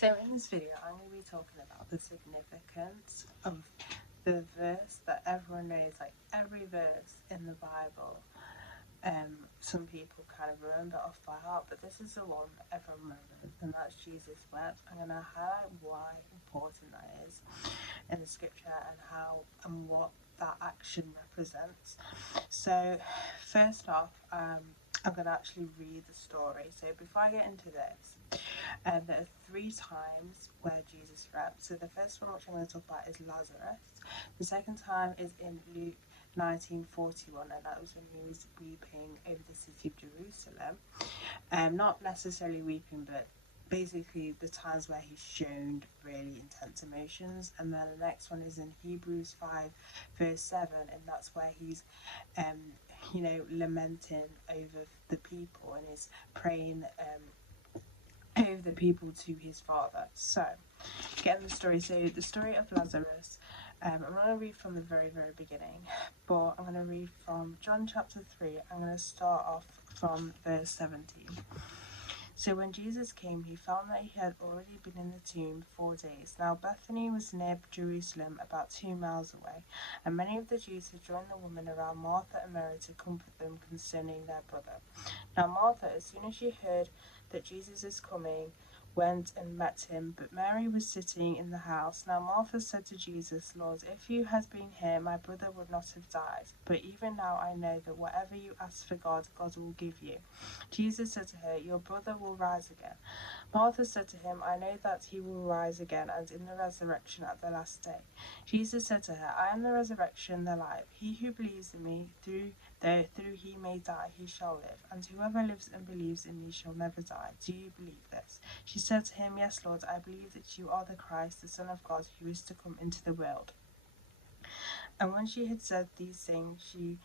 So in this video, I'm going to be talking about the significance of the verse that everyone knows, like every verse in the Bible. Some people kind of remember off by heart, but this is the one that everyone remembers, and that's Jesus wept. I'm going to highlight why important that is in the scripture and how and what that action represents. So first off, I'm going to actually read the story. So before I get into this, there are 3 times where Jesus wept. So the first one, which I'm going to talk about, is Lazarus. The second time is in Luke 19:41, and that was when he was weeping over the city of Jerusalem. Not necessarily weeping, but basically the times where he's shown really intense emotions. And then the next one is in Hebrews 5 verse 7, and that's where he's lamenting over the people and is praying over the people to his father. So getting the story, so the story of Lazarus, I'm not going to read from the very beginning, but I'm going to read from John chapter 3. I'm going to start off from verse 17. So when Jesus came, he found that he had already been in the tomb 4 days. Now Bethany was near Jerusalem, about 2 miles away, and many of the Jews had joined the woman around Martha and Mary to comfort them concerning their brother. Now Martha, as soon as she heard that Jesus is coming, went and met him, but Mary was sitting in the house. Now Martha said to Jesus, Lord, if you had been here, my brother would not have died. But even now I know that whatever you ask for God, God will give you. Jesus said to her, your brother will rise again. Martha said to him, I know that he will rise again, and in the resurrection at the last day. Jesus said to her, I am the resurrection and the life. He who believes in me, though he may die, he shall live. And whoever lives and believes in me shall never die. Do you believe this? She said to him, Yes, Lord, I believe that you are the Christ, the Son of God, who is to come into the world. And when she had said these things, she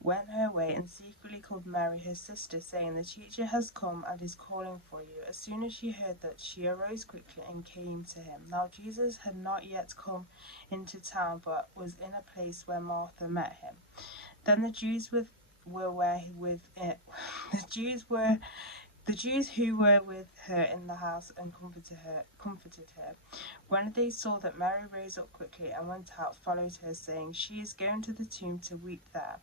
went her way and secretly called Mary her sister, saying, The teacher has come and is calling for you. As soon as she heard that, she arose quickly and came to him. Now Jesus had not yet come into town, but was in a place where Martha met him. Then the Jews who were with her in the house and comforted her. When they saw that Mary rose up quickly and went out, followed her, saying, She is going to the tomb to weep there.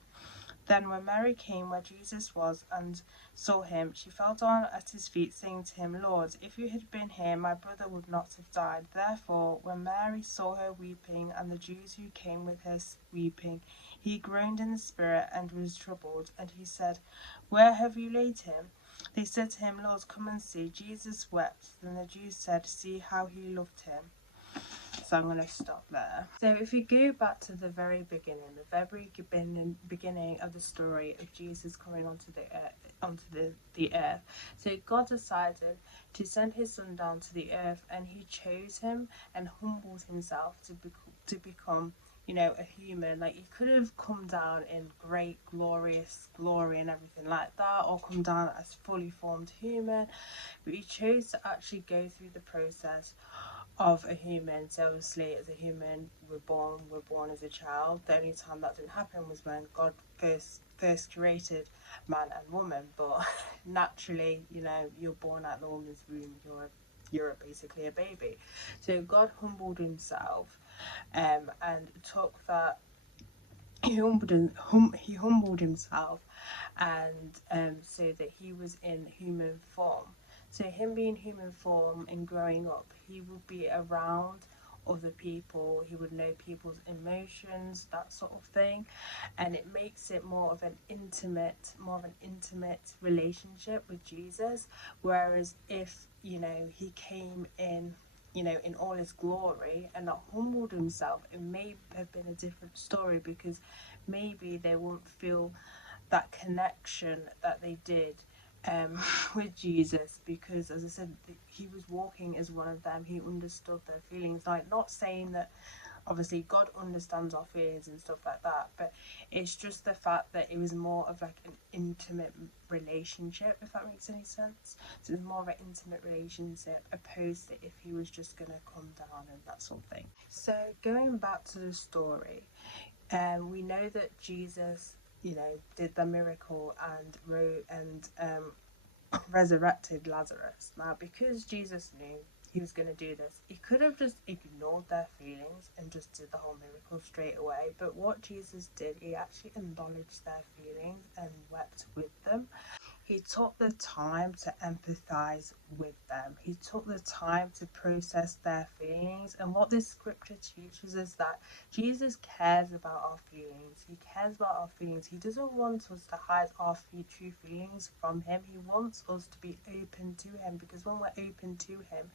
Then when Mary came where Jesus was and saw him, she fell down at his feet, saying to him, Lord, if you had been here, my brother would not have died. Therefore, when Mary saw her weeping, and the Jews who came with her weeping, he groaned in the spirit and was troubled. And he said, Where have you laid him? They said to him, Lord, come and see. Jesus wept. Then the Jews said, See how he loved him. So I'm going to stop there. So if you go back to the very beginning of the story of Jesus coming onto the earth. So God decided to send his son down to the earth, and he chose him and humbled himself to become a human. Like, he could have come down in great glorious glory and everything like that, or come down as fully formed human, but he chose to actually go through the process of a human. So obviously as a human we're born as a child. The only time that didn't happen was when God first created man and woman, but naturally, you're born at the woman's womb, you're basically a baby. So God humbled himself and took that. He humbled himself, and so that he was in human form. So him being human form and growing up, he would be around other people, he would know people's emotions, that sort of thing, and it makes it more of an intimate relationship with Jesus. Whereas if he came in in all his glory and not humbled himself, it may have been a different story, because maybe they won't feel that connection that they did with Jesus, because as I said, he was walking as one of them. He understood their feelings. Like, not saying that obviously God understands our feelings and stuff like that, but it's just the fact that it was more of like an intimate relationship, if that makes any sense. So it was more of an intimate relationship opposed to if he was just gonna come down and that sort of thing. So going back to the story, we know that Jesus did the miracle and resurrected Lazarus. Now, because Jesus knew he was going to do this. He could have just ignored their feelings and just did the whole miracle straight away. But what Jesus did, he actually acknowledged their feelings and wept with them. He took the time to empathize with them. He took the time to process their feelings. And what this scripture teaches is that Jesus cares about our feelings. He cares about our feelings. He doesn't want us to hide our true feelings from him. He wants us to be open to him, because when we're open to him,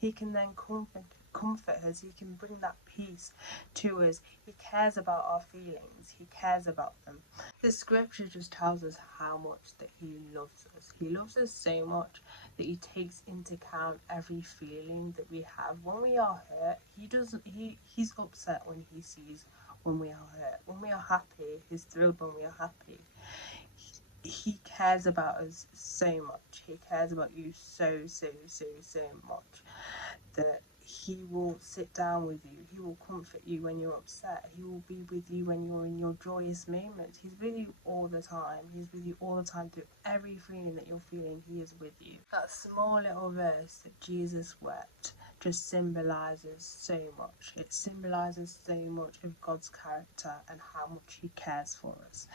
he can then comfort us. He can bring that peace to us. He cares about our feelings. He cares about them. The scripture just tells us how much that he loves us. He loves us so much that he takes into account every feeling that we have. When we are hurt, he's upset when he sees when we are hurt. When we are happy, he's thrilled when we are happy. He cares about us so much. He cares about you so much that he will sit down with you. He will comfort you when you're upset. He will be with you when you're in your joyous moments. He's with you all the time. He's with you all the time through every feeling that you're feeling. He is with you. That small little verse that Jesus wept just symbolizes so much. It symbolizes so much of God's character and how much he cares for us.